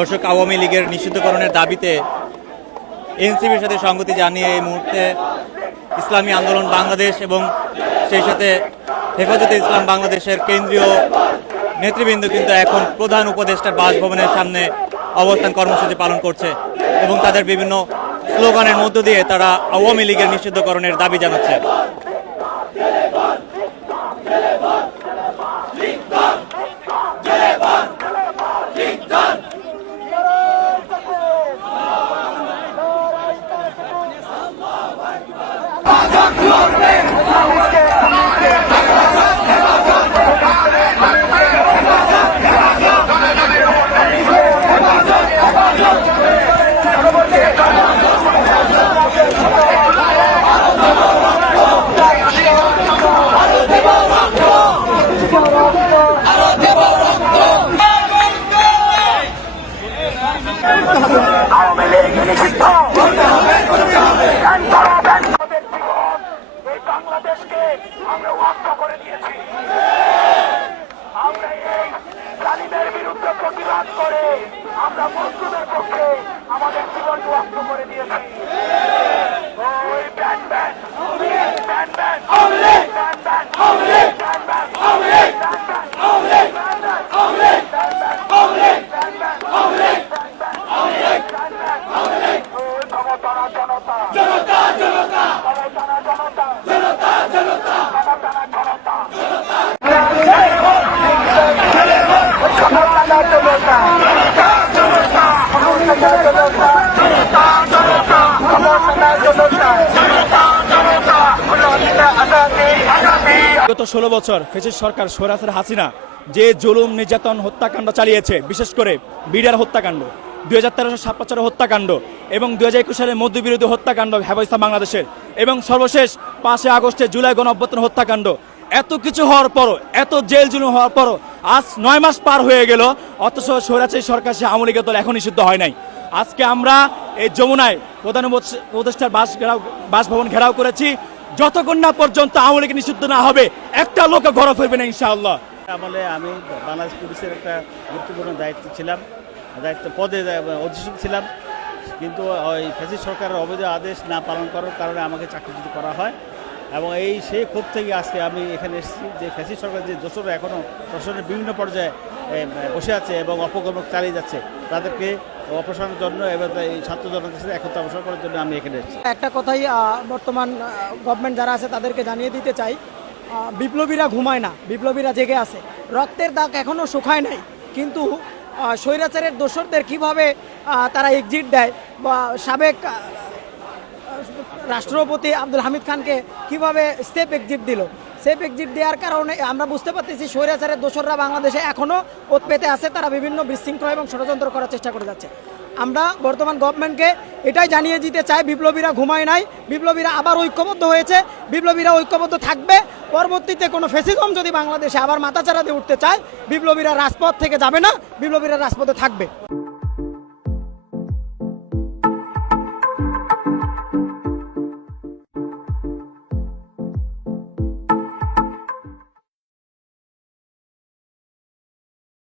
দর্শক, আওয়ামী লীগের নিষিদ্ধকরণের দাবিতে এনসিপির সাথে সংগতি জানিয়ে এই মুহূর্তে ইসলামী আন্দোলন বাংলাদেশ এবং সেই সাথে হেফাজতে ইসলাম বাংলাদেশের কেন্দ্রীয় নেতৃবৃন্দ কিন্তু এখন প্রধান উপদেষ্টার বাসভবনের সামনে অবস্থান কর্মসূচি পালন করছে এবং তাদের বিভিন্ন স্লোগানের মধ্য দিয়ে তারা আওয়ামী লীগের নিষিদ্ধকরণের দাবি জানাচ্ছে। বাংলাদেশকে আমরা ওয়াক্ফ করে দিয়েছি। আমরা এই জালিমের বিরুদ্ধে প্রতিবাদ করে আমরা মজলুমের পক্ষে আমাদের জীবন ওয়াক্ফ করে দিয়েছি। ওই ban ban ban ban ban ban ban ban গত 16 বছর ফ্যাসিস্ট সরকার স্বৈরাচার হাসিনা যে জুলুম নির্যাতন হত্যাকাণ্ড চালিয়েছে, বিশেষ করে বিডিআর হত্যাকাণ্ড, 2013 সালে 7 বছরের হত্যাকাণ্ড এবং 2021 সালে মধ্যবিরোধী হত্যাকাণ্ড হেফাজতে বাংলাদেশের এবং সর্বশেষ 5 আগস্টে জুলাই গণঅভ্যুত্থান হত্যাকাণ্ড, এত কিছু হওয়ার পরও, এত জেল জুলুম হওয়ার পরও আজ 9 মাস পার হয়ে গেল, অথচ স্বৈরাচারী সরকার সে আওয়ামী লীগের দল এখন নিষিদ্ধ হয় নাই। আজকে আমরা এই যমুনায় প্রধান উপদেষ্টার বাসভবন ঘেরাও করেছি। যতক্ষণ না পর্যন্ত আওয়ামী লীগ নিষিদ্ধ না হবে একটা লোক ঘরে ফিরবে না ইনশাআল্লাহ। আমলে আমি বাংলাদেশ পুলিশের একটা গুরুত্বপূর্ণ দায়িত্ব ছিলাম, দায়িত্ব পদে অধিষ্ঠিত ছিলাম, কিন্তু ওই ফ্যাসিস্ট সরকারের অবৈধ আদেশ না পালন করার কারণে আমাকে চাকরিচ্যুত করা হয় এবং সেই ক্ষোভ থেকে আজকে আমি এখানে এসেছি যে ফ্যাসিস্ট সরকার যে দোষরা এখনও প্রশাসনের বিভিন্ন পর্যায়ে বসে আছে এবং অপকর্ম চালিয়ে যাচ্ছে, তাদেরকে অপসারণের জন্য এবং এই ছাত্র জনতার সাথে একত্র অবসর করার জন্য আমি এখানে এসেছি। একটা কথাই বর্তমান গভর্নমেন্ট যারা আছে তাদেরকে জানিয়ে দিতে চাই, বিপ্লবীরা ঘুমায় না, বিপ্লবীরা জেগে আছে, রক্তের দাগ এখনও শুকায় নাই, কিন্তু স্বৈরাচারের দোসরদের কিভাবে তারা এক্সিট দেয় বা সাবেক রাষ্ট্রপতি আব্দুল হামিদ খানকে কিভাবে সেফ এক্সিট দিল, সেফ এক্সিট দেওয়ার কারণে আমরা বুঝতে পারতেছি স্বৈরাচারের দোসররা বাংলাদেশে এখনও ওত পেতে আছে, তারা বিভিন্ন বিশৃঙ্খলা এবং ষড়যন্ত্র করার চেষ্টা করে যাচ্ছে। আমরা বর্তমান গভর্নমেন্টকে এটাই জানিয়ে দিতে চাই, বিপ্লবীরা ঘুমায় নাই, বিপ্লবীরা আবার ঐক্যবদ্ধ হয়েছে, বিপ্লবীরা ঐক্যবদ্ধ থাকবে। পরবর্তীতে কোনো ফ্যাসিজম যদি বাংলাদেশে আবার মাথাচাড়া দিয়ে উঠতে চায়, বিপ্লবীরা রাজপথ থেকে যাবে না, বিপ্লবীরা রাজপথে থাকবে।